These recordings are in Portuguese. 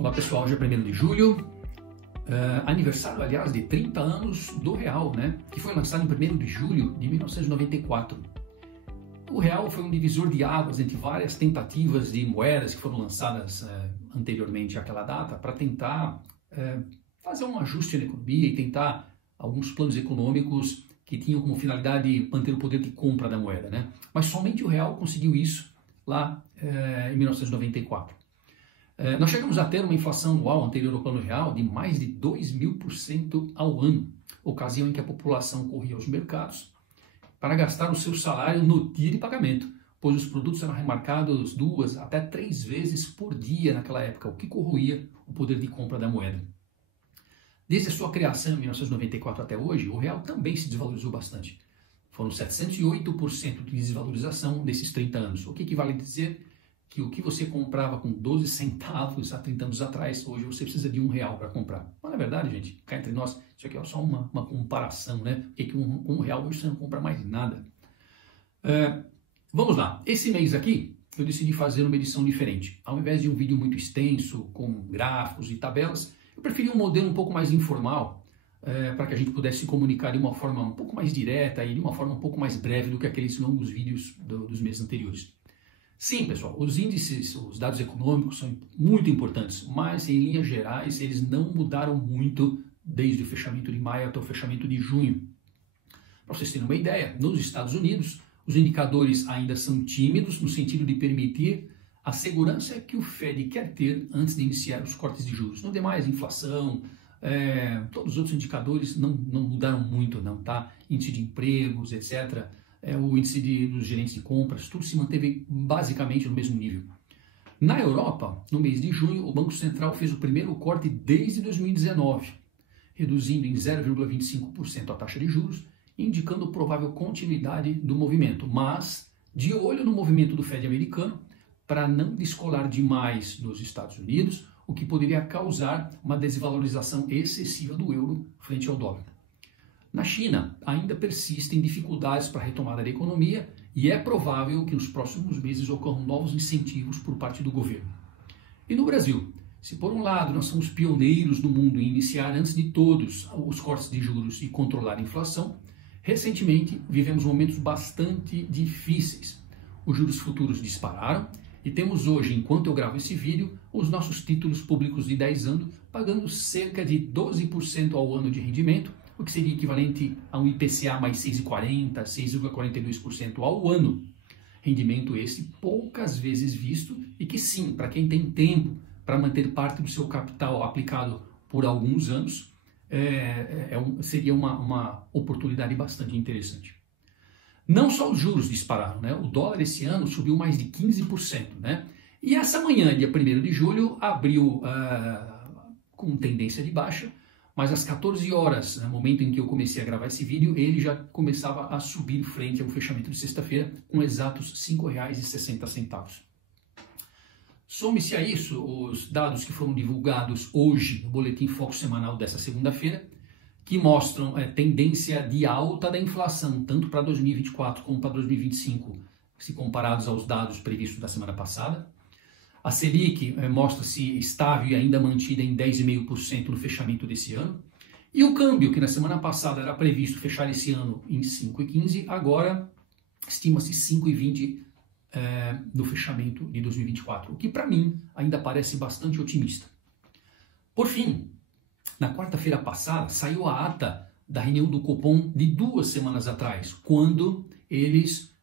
Olá pessoal, hoje é 1º de julho, aniversário, aliás, de 30 anos do real, né? Que foi lançado em 1º de julho de 1994. O real foi um divisor de águas entre várias tentativas de moedas que foram lançadas anteriormente àquela data para tentar fazer um ajuste na economia e tentar alguns planos econômicos que tinham como finalidade manter o poder de compra da moeda, né? Mas somente o real conseguiu isso lá em 1994. Nós chegamos a ter uma inflação anual anterior ao plano real de mais de 2.000% ao ano, ocasião em que a população corria aos mercados para gastar o seu salário no dia de pagamento, pois os produtos eram remarcados 2 até 3 vezes por dia naquela época, o que corroía o poder de compra da moeda. Desde a sua criação em 1994 até hoje, o real também se desvalorizou bastante. Foram 708% de desvalorização nesses 30 anos, o que equivale a dizer que o que você comprava com 12 centavos há 30 anos atrás, hoje você precisa de R$1 para comprar. Mas na verdade, gente, cá entre nós, isso aqui é só uma comparação, né? Porque com R$1 hoje você não compra mais nada. Vamos lá, esse mês aqui eu decidi fazer uma edição diferente. Ao invés de um vídeo muito extenso, com gráficos e tabelas, eu preferi um modelo um pouco mais informal, para que a gente pudesse se comunicar de uma forma um pouco mais direta e de uma forma um pouco mais breve do que aqueles longos vídeos dos meses anteriores. Sim, pessoal, os índices, os dados econômicos são muito importantes, mas em linhas gerais eles não mudaram muito desde o fechamento de maio até o fechamento de junho. Para vocês terem uma ideia, nos Estados Unidos os indicadores ainda são tímidos no sentido de permitir a segurança que o Fed quer ter antes de iniciar os cortes de juros. No demais, inflação, todos os outros indicadores não mudaram muito, não, tá? Índice de empregos, etc., o índice dos gerentes de compras, tudo se manteve basicamente no mesmo nível. Na Europa, no mês de junho, o Banco Central fez o primeiro corte desde 2019, reduzindo em 0,25% a taxa de juros, indicando provável continuidade do movimento, mas de olho no movimento do Fed americano para não descolar demais dos Estados Unidos, o que poderia causar uma desvalorização excessiva do euro frente ao dólar. Na China, ainda persistem dificuldades para a retomada da economia e é provável que nos próximos meses ocorram novos incentivos por parte do governo. E no Brasil, se por um lado nós somos pioneiros no mundo em iniciar antes de todos os cortes de juros e controlar a inflação, recentemente vivemos momentos bastante difíceis. Os juros futuros dispararam e temos hoje, enquanto eu gravo esse vídeo, os nossos títulos públicos de 10 anos pagando cerca de 12% ao ano de rendimento, o que seria equivalente a um IPCA mais 6,40%, 6,42% ao ano. Rendimento esse poucas vezes visto e que sim, para quem tem tempo para manter parte do seu capital aplicado por alguns anos, seria uma oportunidade bastante interessante. Não só os juros dispararam, né? O dólar esse ano subiu mais de 15%, né? E essa manhã, dia 1º de julho, abriu com tendência de baixa, mas às 14 horas, no momento em que eu comecei a gravar esse vídeo, ele já começava a subir frente ao fechamento de sexta-feira com exatos R$ 5,60. Some-se a isso os dados que foram divulgados hoje no Boletim Foco Semanal dessa segunda-feira, que mostram tendência de alta da inflação, tanto para 2024 como para 2025, se comparados aos dados previstos da semana passada. A Selic mostra-se estável e ainda mantida em 10,5% no fechamento desse ano. E o câmbio, que na semana passada era previsto fechar esse ano em 5,15, agora estima-se 5,20 no fechamento de 2024, o que para mim ainda parece bastante otimista. Por fim, na quarta-feira passada saiu a ata da reunião do Copom de 2 semanas atrás, quando eles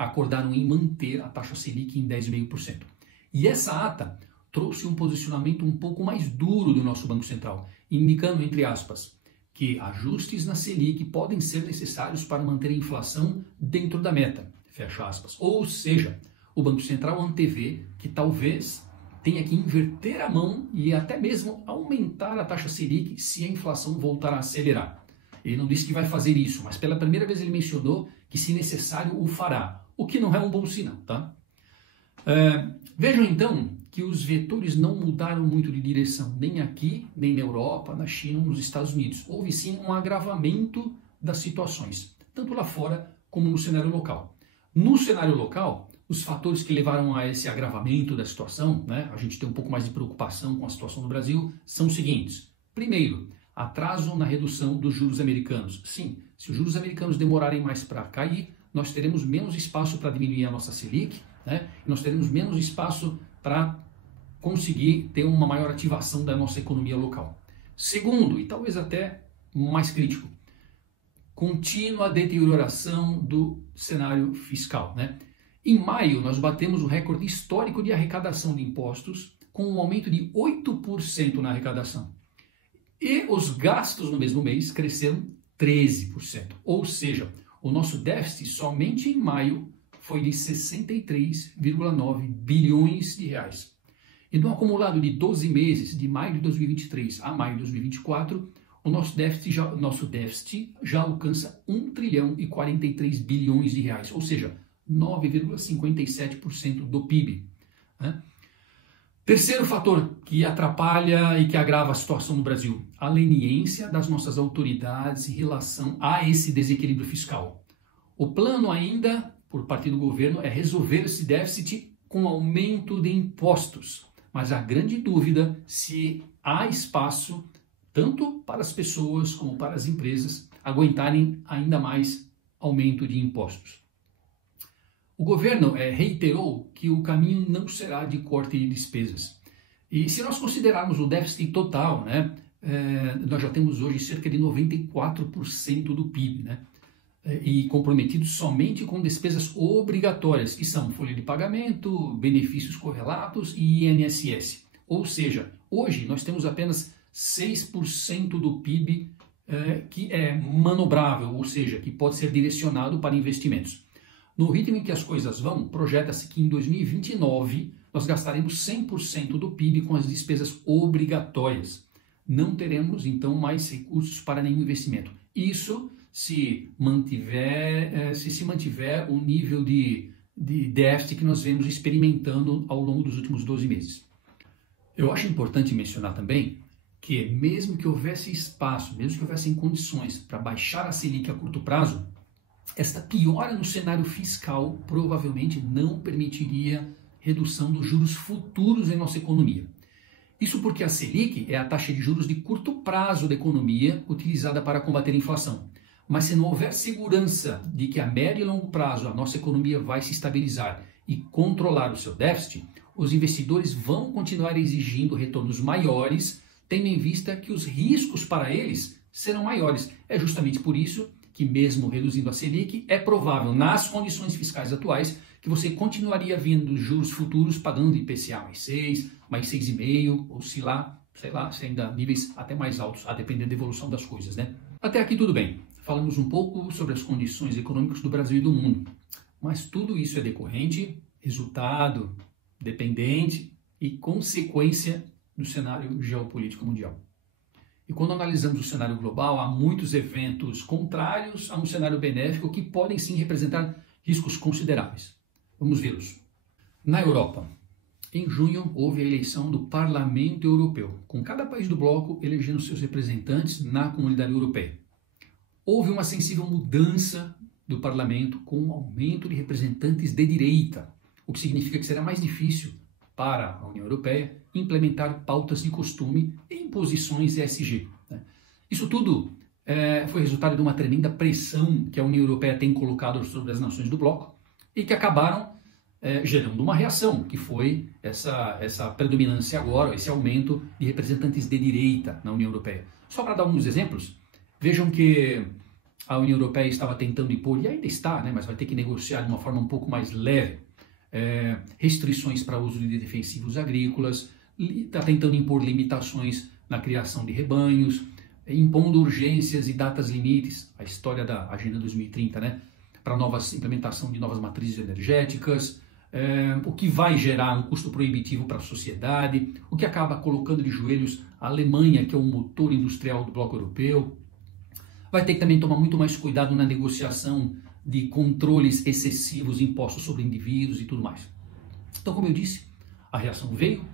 acordaram em manter a taxa Selic em 10,5%. E essa ata trouxe um posicionamento um pouco mais duro do nosso Banco Central, indicando, entre aspas, que ajustes na Selic podem ser necessários para manter a inflação dentro da meta, fecha aspas. Ou seja, o Banco Central antevê que talvez tenha que inverter a mão e até mesmo aumentar a taxa Selic se a inflação voltar a acelerar. Ele não disse que vai fazer isso, mas pela primeira vez ele mencionou que, se necessário, o fará, o que não é um bom sinal, tá? Vejam então que os vetores não mudaram muito de direção, nem aqui, nem na Europa, na China ou nos Estados Unidos. Houve sim um agravamento das situações, tanto lá fora como no cenário local. No cenário local, os fatores que levaram a esse agravamento da situação, né, a gente tem um pouco mais de preocupação com a situação do Brasil, são os seguintes. Primeiro, atraso na redução dos juros americanos. Sim, se os juros americanos demorarem mais para cair, nós teremos menos espaço para diminuir a nossa Selic, né, e nós teremos menos espaço para conseguir ter uma maior ativação da nossa economia local. Segundo, e talvez até mais crítico, contínua deterioração do cenário fiscal, né? Em maio, nós batemos o recorde histórico de arrecadação de impostos, com um aumento de 8% na arrecadação. E os gastos no mesmo mês cresceram 13%. Ou seja, o nosso déficit somente em maio foi de 63,9 bilhões de reais. E no acumulado de 12 meses, de maio de 2023 a maio de 2024, o nosso déficit já alcança 1 trilhão e 43 bilhões de reais, ou seja, 9,57% do PIB. Né? Terceiro fator que atrapalha e que agrava a situação no Brasil, a leniência das nossas autoridades em relação a esse desequilíbrio fiscal. O plano ainda, por parte do governo, é resolver esse déficit com aumento de impostos. Mas a grande dúvida se há espaço, tanto para as pessoas como para as empresas, aguentarem ainda mais aumento de impostos. O governo reiterou que o caminho não será de corte de despesas. E se nós considerarmos o déficit total, né, nós já temos hoje cerca de 94% do PIB, né, e comprometidos somente com despesas obrigatórias, que são folha de pagamento, benefícios correlatos e INSS. Ou seja, hoje nós temos apenas 6% do PIB que é manobrável, ou seja, que pode ser direcionado para investimentos. No ritmo em que as coisas vão, projeta-se que em 2029 nós gastaremos 100% do PIB com as despesas obrigatórias. Não teremos, então, mais recursos para nenhum investimento. Isso se mantiver o nível de déficit que nós vemos experimentando ao longo dos últimos 12 meses. Eu acho importante mencionar também que mesmo que houvesse espaço, mesmo que houvessem condições para baixar a Selic a curto prazo, esta piora no cenário fiscal provavelmente não permitiria redução dos juros futuros em nossa economia. Isso porque a Selic é a taxa de juros de curto prazo da economia utilizada para combater a inflação. Mas se não houver segurança de que a médio e longo prazo a nossa economia vai se estabilizar e controlar o seu déficit, os investidores vão continuar exigindo retornos maiores, tendo em vista que os riscos para eles serão maiores. É justamente por isso que, mesmo reduzindo a Selic, é provável, nas condições fiscais atuais, que você continuaria vendo juros futuros pagando IPCA mais 6, mais 6,5, ou se ainda níveis até mais altos, a depender da evolução das coisas, né? Até aqui tudo bem. Falamos um pouco sobre as condições econômicas do Brasil e do mundo, mas tudo isso é decorrente, resultado, dependente e consequência do cenário geopolítico mundial. E quando analisamos o cenário global, há muitos eventos contrários a um cenário benéfico que podem sim representar riscos consideráveis. Vamos vê-los. Na Europa, em junho houve a eleição do Parlamento Europeu, com cada país do bloco elegendo seus representantes na Comunidade Europeia. Houve uma sensível mudança do parlamento com um aumento de representantes de direita, o que significa que será mais difícil para a União Europeia implementar pautas de costume e imposições ESG. Isso tudo foi resultado de uma tremenda pressão que a União Europeia tem colocado sobre as nações do bloco e que acabaram gerando uma reação, que foi essa predominância agora, esse aumento de representantes de direita na União Europeia. Só para dar alguns exemplos, vejam que a União Europeia estava tentando impor, e ainda está, mas vai ter que negociar de uma forma um pouco mais leve, restrições para o uso de defensivos agrícolas, está tentando impor limitações na criação de rebanhos, impondo urgências e datas limites, a história da Agenda 2030, para implementação de novas matrizes energéticas, o que vai gerar um custo proibitivo para a sociedade, o que acaba colocando de joelhos a Alemanha, que é o motor industrial do bloco europeu. Vai ter que também tomar muito mais cuidado na negociação de controles excessivos impostos sobre indivíduos e tudo mais. Então, como eu disse, a reação veio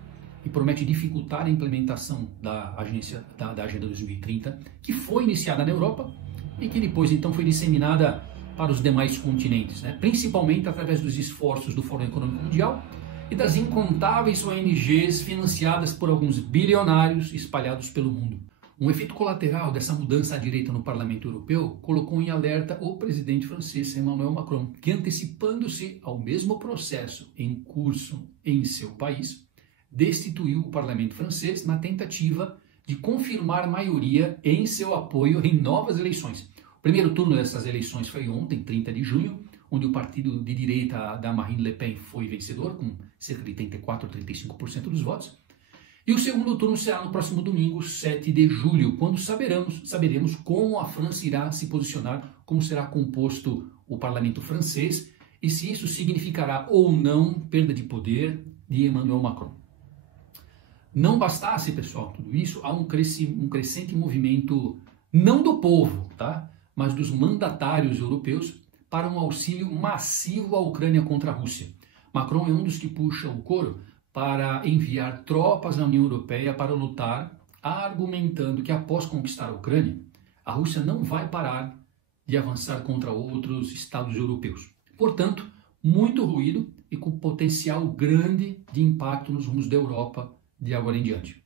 e promete dificultar a implementação da Agenda 2030, que foi iniciada na Europa e que depois então foi disseminada para os demais continentes, né? Principalmente através dos esforços do Fórum Econômico Mundial e das incontáveis ONGs financiadas por alguns bilionários espalhados pelo mundo. Um efeito colateral dessa mudança à direita no Parlamento Europeu colocou em alerta o presidente francês Emmanuel Macron, que, antecipando-se ao mesmo processo em curso em seu país, destituiu o Parlamento francês na tentativa de confirmar maioria em seu apoio em novas eleições. O primeiro turno dessas eleições foi ontem, 30 de junho, onde o partido de direita da Marine Le Pen foi vencedor, com cerca de 34% ou 35% dos votos. E o segundo turno será no próximo domingo, 7 de julho, quando saberemos como a França irá se posicionar, como será composto o parlamento francês e se isso significará ou não perda de poder de Emmanuel Macron. Não bastasse, pessoal, tudo isso, há um crescente movimento, não do povo, tá? Mas dos mandatários europeus, para um auxílio massivo à Ucrânia contra a Rússia. Macron é um dos que puxa o coro para enviar tropas na União Europeia para lutar, argumentando que após conquistar a Ucrânia, a Rússia não vai parar de avançar contra outros estados europeus. Portanto, muito ruído e com potencial grande de impacto nos rumos da Europa de agora em diante.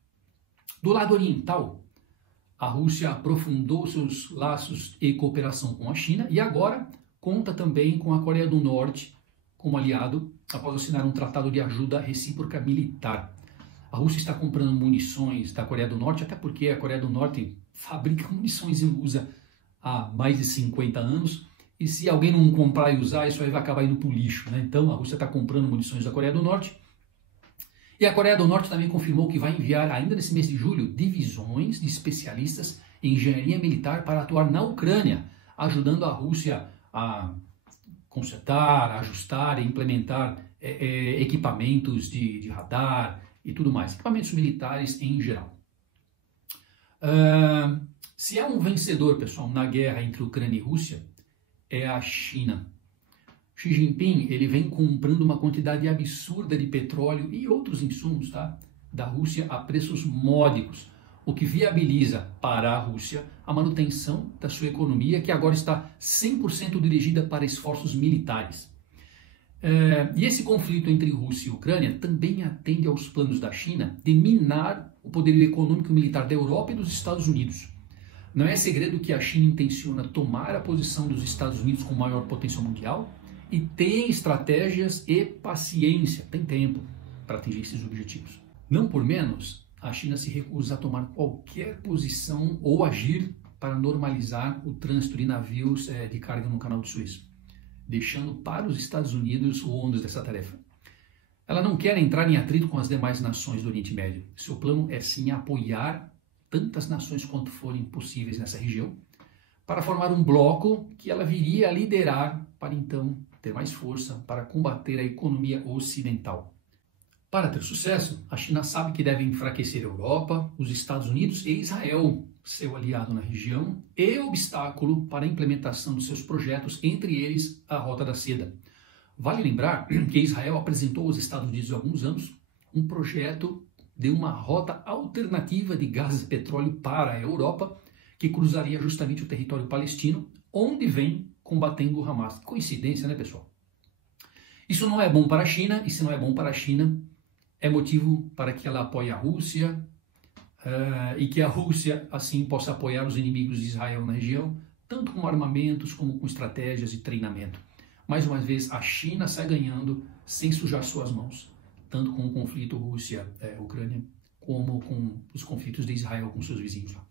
Do lado oriental, a Rússia aprofundou seus laços e cooperação com a China e agora conta também com a Coreia do Norte como aliado após assinar um tratado de ajuda recíproca militar. A Rússia está comprando munições da Coreia do Norte, até porque a Coreia do Norte fabrica munições e usa há mais de 50 anos, e se alguém não comprar e usar, isso aí vai acabar indo para o lixo, né? Então a Rússia está comprando munições da Coreia do Norte, e a Coreia do Norte também confirmou que vai enviar, ainda nesse mês de julho, divisões de especialistas em engenharia militar para atuar na Ucrânia, ajudando a Rússia a consertar, ajustar e implementar equipamentos de radar e tudo mais, equipamentos militares em geral. Se há um vencedor, pessoal, na guerra entre Ucrânia e Rússia, é a China. Xi Jinping ele vem comprando uma quantidade absurda de petróleo e outros insumos, tá, da Rússia a preços módicos, o que viabiliza para a Rússia a manutenção da sua economia, que agora está 100% dirigida para esforços militares. E esse conflito entre Rússia e Ucrânia também atende aos planos da China de minar o poderio econômico e militar da Europa e dos Estados Unidos. Não é segredo que a China intenciona tomar a posição dos Estados Unidos com maior potencial mundial e tem estratégias e paciência, tem tempo para atingir esses objetivos. Não por menos, a China se recusa a tomar qualquer posição ou agir para normalizar o trânsito de navios de carga no Canal de Suez, deixando para os Estados Unidos o ônus dessa tarefa. Ela não quer entrar em atrito com as demais nações do Oriente Médio. Seu plano é sim apoiar tantas nações quanto forem possíveis nessa região, para formar um bloco que ela viria a liderar para então ter mais força para combater a economia ocidental. Para ter sucesso, a China sabe que deve enfraquecer a Europa, os Estados Unidos e Israel, seu aliado na região, e obstáculo para a implementação dos seus projetos, entre eles a Rota da Seda. Vale lembrar que Israel apresentou aos Estados Unidos há alguns anos um projeto de uma rota alternativa de gás e petróleo para a Europa, que cruzaria justamente o território palestino, onde vem combatendo o Hamas. Coincidência, né, pessoal? Isso não é bom para a China, e se não é bom para a China, é motivo para que ela apoie a Rússia e que a Rússia, assim, possa apoiar os inimigos de Israel na região, tanto com armamentos como com estratégias e treinamento. Mais uma vez, a China sai ganhando sem sujar suas mãos, tanto com o conflito Rússia-Ucrânia, como com os conflitos de Israel com seus vizinhos lá.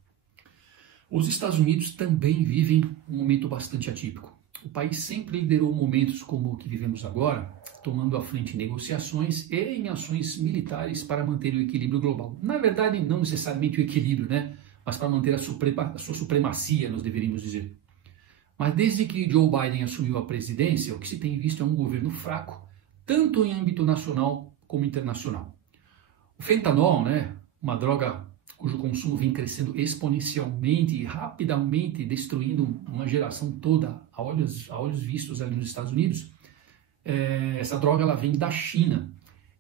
Os Estados Unidos também vivem um momento bastante atípico. O país sempre liderou momentos como o que vivemos agora, tomando à frente negociações e em ações militares para manter o equilíbrio global. Na verdade, não necessariamente o equilíbrio, né? Mas para manter a sua supremacia, nós deveríamos dizer. Mas desde que Joe Biden assumiu a presidência, o que se tem visto é um governo fraco, tanto em âmbito nacional como internacional. O fentanol, né, uma droga cujo consumo vem crescendo exponencialmente e rapidamente, destruindo uma geração toda a olhos vistos ali nos Estados Unidos, essa droga ela vem da China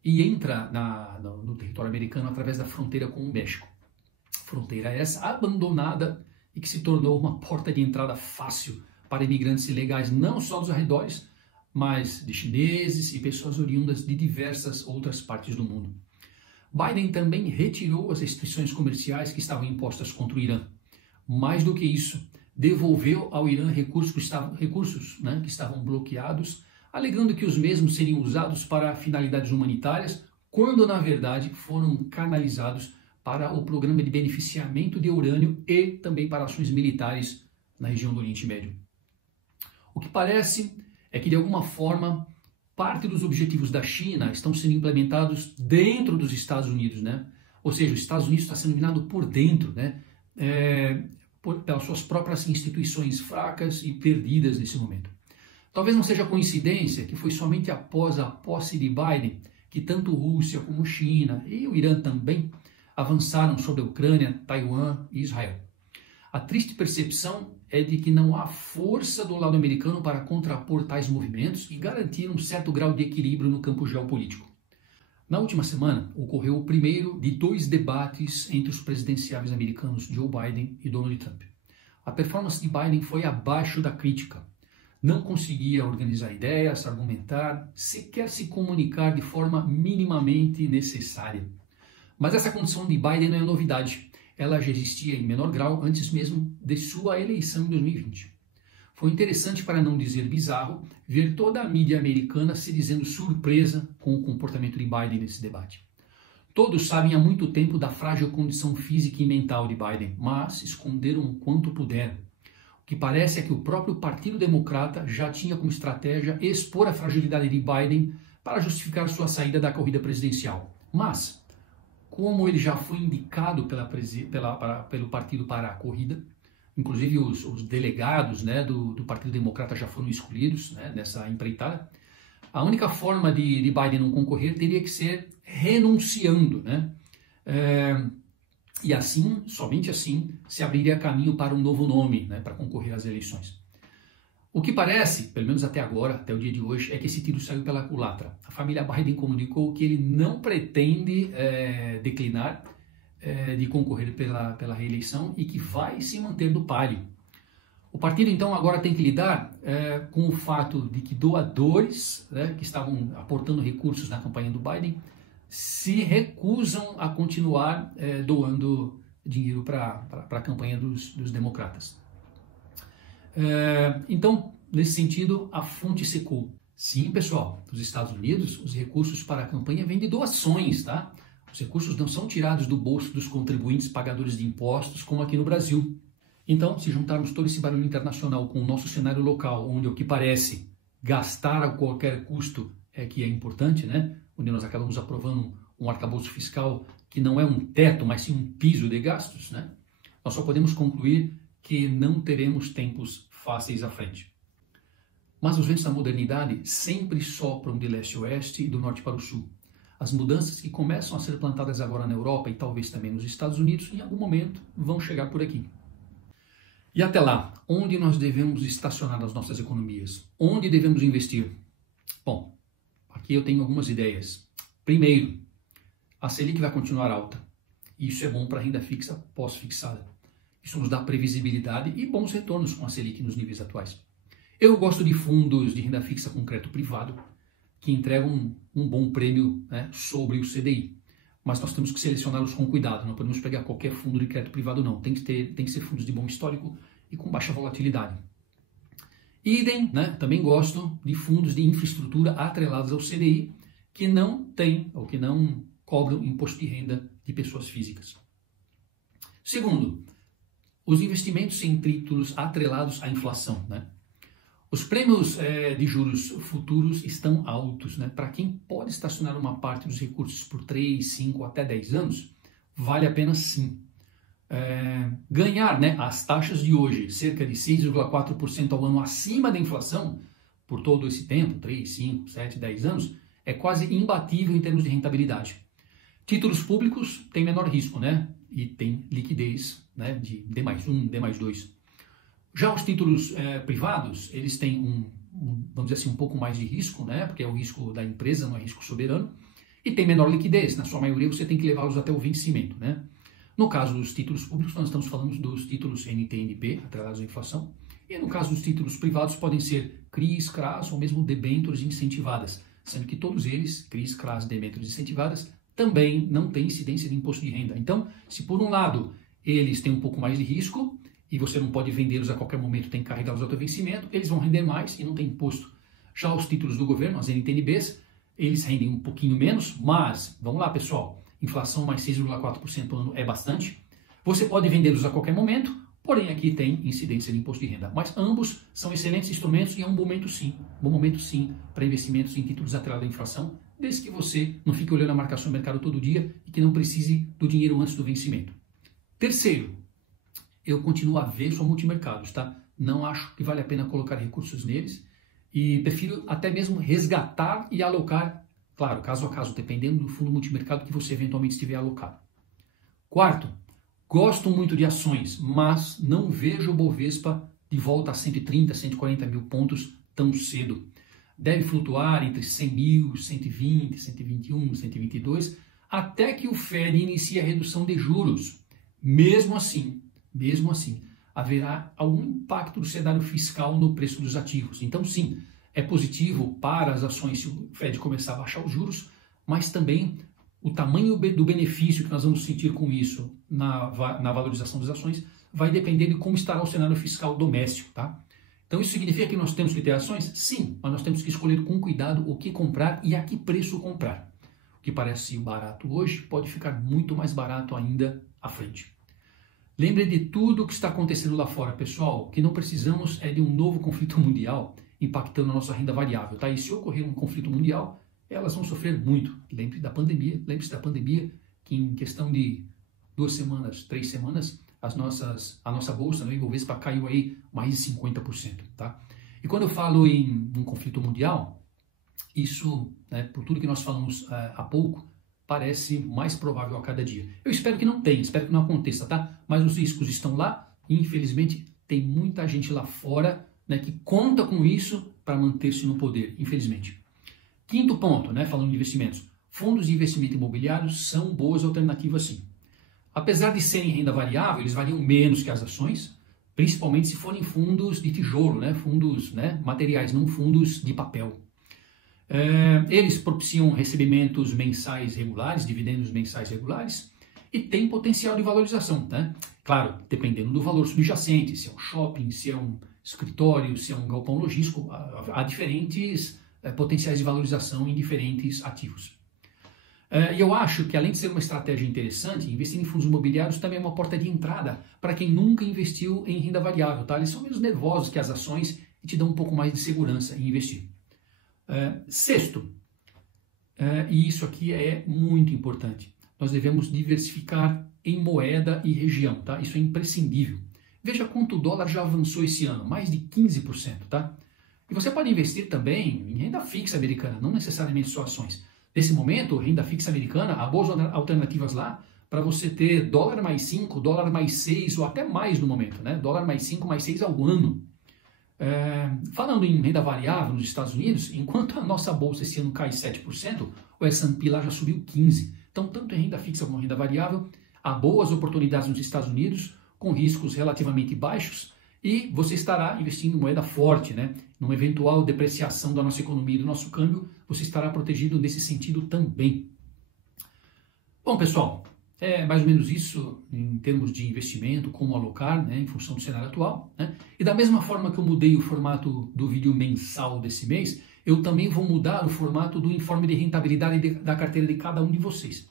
e entra no território americano através da fronteira com o México. Fronteira essa abandonada e que se tornou uma porta de entrada fácil para imigrantes ilegais não só dos arredores, mas de chineses e pessoas oriundas de diversas outras partes do mundo. Biden também retirou as restrições comerciais que estavam impostas contra o Irã. Mais do que isso, devolveu ao Irã recursos que estavam bloqueados, alegando que os mesmos seriam usados para finalidades humanitárias, quando na verdade foram canalizados para o programa de beneficiamento de urânio e também para ações militares na região do Oriente Médio. O que parece é que, de alguma forma, parte dos objetivos da China estão sendo implementados dentro dos Estados Unidos, né? Ou seja, os Estados Unidos está sendo minado por dentro, né? Pelas suas próprias instituições fracas e perdidas nesse momento. Talvez não seja coincidência que foi somente após a posse de Biden que tanto Rússia como China e o Irã também avançaram sobre a Ucrânia, Taiwan e Israel. A triste percepção é de que não há força do lado americano para contrapor tais movimentos e garantir um certo grau de equilíbrio no campo geopolítico. Na última semana, ocorreu o primeiro de 2 debates entre os presidenciáveis americanos Joe Biden e Donald Trump. A performance de Biden foi abaixo da crítica. Não conseguia organizar ideias, argumentar, sequer se comunicar de forma minimamente necessária. Mas essa condição de Biden não é novidade. Ela já existia em menor grau antes mesmo de sua eleição em 2020. Foi interessante, para não dizer bizarro, ver toda a mídia americana se dizendo surpresa com o comportamento de Biden nesse debate. Todos sabem há muito tempo da frágil condição física e mental de Biden, mas esconderam o quanto puderam. O que parece é que o próprio Partido Democrata já tinha como estratégia expor a fragilidade de Biden para justificar sua saída da corrida presidencial. Mas, como ele já foi indicado pelo partido para a corrida, inclusive os delegados, né, do Partido Democrata já foram escolhidos, né, nessa empreitada, a única forma de Biden não concorrer teria que ser renunciando, né? E assim, somente assim, se abriria caminho para um novo nome, né, para concorrer às eleições. O que parece, pelo menos até agora, até o dia de hoje, é que esse tiro saiu pela culatra. A família Biden comunicou que ele não pretende declinar de concorrer pela reeleição e que vai se manter no páreo. O partido, então, agora tem que lidar com o fato de que doadores, né, que estavam aportando recursos na campanha do Biden, se recusam a continuar doando dinheiro para a campanha dos democratas. Então, nesse sentido, a fonte secou. Sim, pessoal, nos Estados Unidos, os recursos para a campanha vêm de doações, tá? Os recursos não são tirados do bolso dos contribuintes pagadores de impostos, como aqui no Brasil. Então, se juntarmos todo esse barulho internacional com o nosso cenário local, onde o que parece gastar a qualquer custo é que é importante, né? Onde nós acabamos aprovando um arcabouço fiscal que não é um teto, mas sim um piso de gastos, né? Nós só podemos concluir que não teremos tempos fáceis à frente. Mas os ventos da modernidade sempre sopram de leste a oeste e do norte para o sul. As mudanças que começam a ser plantadas agora na Europa e talvez também nos Estados Unidos, em algum momento, vão chegar por aqui. E até lá, onde nós devemos estacionar as nossas economias? Onde devemos investir? Bom, aqui eu tenho algumas ideias. Primeiro, a Selic vai continuar alta. Isso é bom para a renda fixa pós-fixada. Isso nos dá previsibilidade e bons retornos com a Selic nos níveis atuais. Eu gosto de fundos de renda fixa com crédito privado, que entregam um bom prêmio, né, sobre o CDI. Mas nós temos que selecioná-los com cuidado, não podemos pegar qualquer fundo de crédito privado não, tem que ser fundos de bom histórico e com baixa volatilidade. Idem, né, também gosto de fundos de infraestrutura atrelados ao CDI, que não tem ou que não cobram imposto de renda de pessoas físicas. Segundo, os investimentos em títulos atrelados à inflação, né? Os prêmios de juros futuros estão altos, né? Para quem pode estacionar uma parte dos recursos por 3, 5 até 10 anos, vale a pena sim. Ganhar, né, as taxas de hoje, cerca de 6,4% ao ano acima da inflação, por todo esse tempo, 3, 5, 7, 10 anos, é quase imbatível em termos de rentabilidade. Títulos públicos têm menor risco, né? E tem liquidez, né, de D+1, D+2. Já os títulos privados, eles têm vamos dizer assim, um pouco mais de risco, né? Porque é o risco da empresa, não é risco soberano, e tem menor liquidez. Na sua maioria, você tem que levá-los até o vencimento, né? No caso dos títulos públicos, nós estamos falando dos títulos NTNB, atrelados à inflação, E no caso dos títulos privados podem ser CRIs, CRAs ou mesmo debêntures incentivadas, sendo que todos eles, CRIs, CRAs, debêntures incentivadas, também não têm incidência de imposto de renda. Então, se por um lado eles têm um pouco mais de risco e você não pode vendê-los a qualquer momento, tem que carregá-los até o vencimento, eles vão render mais e não tem imposto. Já os títulos do governo, as NTNBs, eles rendem um pouquinho menos, mas, vamos lá pessoal, inflação mais 6,4% ano é bastante. Você pode vendê-los a qualquer momento, porém aqui tem incidência de imposto de renda. Mas ambos são excelentes instrumentos e é um bom momento sim para investimentos em títulos atrelados à inflação, desde que você não fique olhando a marcação do mercado todo dia e que não precise do dinheiro antes do vencimento. Terceiro, eu continuo a ver só multimercados, tá? Não acho que vale a pena colocar recursos neles e prefiro até mesmo resgatar e alocar, claro, caso a caso, dependendo do fundo multimercado que você eventualmente estiver alocado. Quarto, gosto muito de ações, mas não vejo o Bovespa de volta a 130, 140 mil pontos tão cedo. Deve flutuar entre 100 mil, 120, 121, 122, até que o Fed inicie a redução de juros. Mesmo assim, haverá algum impacto do cenário fiscal no preço dos ativos. Então, sim, é positivo para as ações se o Fed começar a baixar os juros, mas também o tamanho do benefício que nós vamos sentir com isso na valorização das ações vai depender de como estará o cenário fiscal doméstico, tá? Então, isso significa que nós temos que ter ações? Sim, mas nós temos que escolher com cuidado o que comprar e a que preço comprar. O que parece barato hoje pode ficar muito mais barato ainda à frente. Lembre de tudo o que está acontecendo lá fora, pessoal. O que não precisamos é de um novo conflito mundial impactando a nossa renda variável, tá? E se ocorrer um conflito mundial, elas vão sofrer muito. Lembre-se da pandemia, que em questão de 2 semanas, 3 semanas, a nossa bolsa, no Ibovespa, caiu aí mais de 50%, tá? E quando eu falo em um conflito mundial, isso, né, por tudo que nós falamos há pouco, parece mais provável a cada dia. Eu espero que não tenha, espero que não aconteça, tá? Mas os riscos estão lá e, infelizmente, tem muita gente lá fora, né, que conta com isso para manter-se no poder, infelizmente. Quinto ponto, né, falando de investimentos. Fundos de investimento imobiliários são boas alternativas, sim. Apesar de serem renda variável, eles variam menos que as ações, principalmente se forem fundos de tijolo, né, fundos, né, materiais, não fundos de papel. Eles propiciam recebimentos mensais regulares, dividendos mensais regulares, e tem potencial de valorização, né? Claro, dependendo do valor subjacente, se é um shopping, se é um escritório, se é um galpão logístico, há diferentes potenciais de valorização em diferentes ativos. E eu acho que, além de ser uma estratégia interessante, investir em fundos imobiliários também é uma porta de entrada para quem nunca investiu em renda variável, tá? Eles são menos nervosos que as ações e te dão um pouco mais de segurança em investir. Sexto, e isso aqui é muito importante, nós devemos diversificar em moeda e região, tá? Isso é imprescindível. Veja quanto o dólar já avançou esse ano, mais de 15%, tá? E você pode investir também em renda fixa americana, não necessariamente só ações. Nesse momento, renda fixa americana, há boas alternativas lá para você ter dólar mais 5, dólar mais 6 ou até mais no momento, né? Dólar mais 5, mais 6 ao ano. Falando em renda variável nos Estados Unidos, enquanto a nossa bolsa esse ano cai 7%, o S&P lá já subiu 15%. Então, tanto em renda fixa como em renda variável, há boas oportunidades nos Estados Unidos, com riscos relativamente baixos, e você estará investindo em moeda forte, né? Numa eventual depreciação da nossa economia e do nosso câmbio, você estará protegido nesse sentido também. Bom, pessoal, é mais ou menos isso em termos de investimento, como alocar, né, em função do cenário atual, né? E da mesma forma que eu mudei o formato do vídeo mensal desse mês, eu também vou mudar o formato do informe de rentabilidade da carteira de cada um de vocês.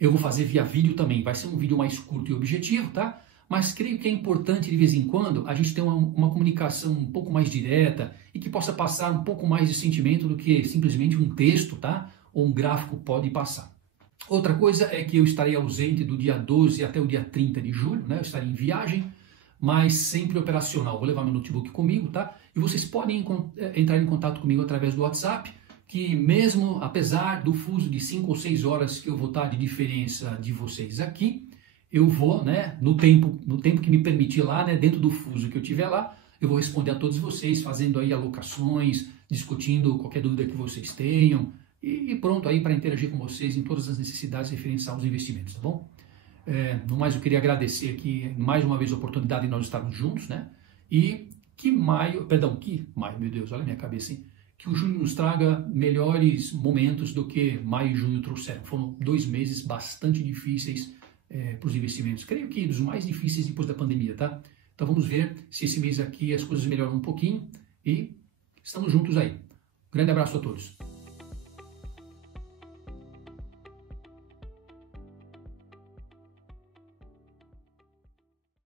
Eu vou fazer via vídeo também, vai ser um vídeo mais curto e objetivo, tá? Mas creio que é importante de vez em quando a gente ter uma comunicação um pouco mais direta e que possa passar um pouco mais de sentimento do que simplesmente um texto, tá? Ou um gráfico pode passar. Outra coisa é que eu estarei ausente do dia 12 até o dia 30 de julho, né? Eu estarei em viagem, mas sempre operacional. Vou levar meu notebook comigo, tá? E vocês podem entrar em contato comigo através do WhatsApp, que mesmo apesar do fuso de 5 ou 6 horas que eu vou estar de diferença de vocês aqui, eu vou, né, no tempo que me permitir lá, né, dentro do fuso que eu tiver lá, eu vou responder a todos vocês, fazendo aí alocações, discutindo qualquer dúvida que vocês tenham, e pronto aí para interagir com vocês em todas as necessidades referentes aos investimentos, tá bom? No mais, eu queria agradecer aqui mais uma vez a oportunidade de nós estarmos juntos, né? E que maio, meu Deus, olha a minha cabeça, hein? Que o junho nos traga melhores momentos do que maio e junho trouxeram. Foram 2 meses bastante difíceis para os investimentos. Creio que dos mais difíceis depois da pandemia, tá? Então vamos ver se esse mês aqui as coisas melhoram um pouquinho e estamos juntos aí. Grande abraço a todos.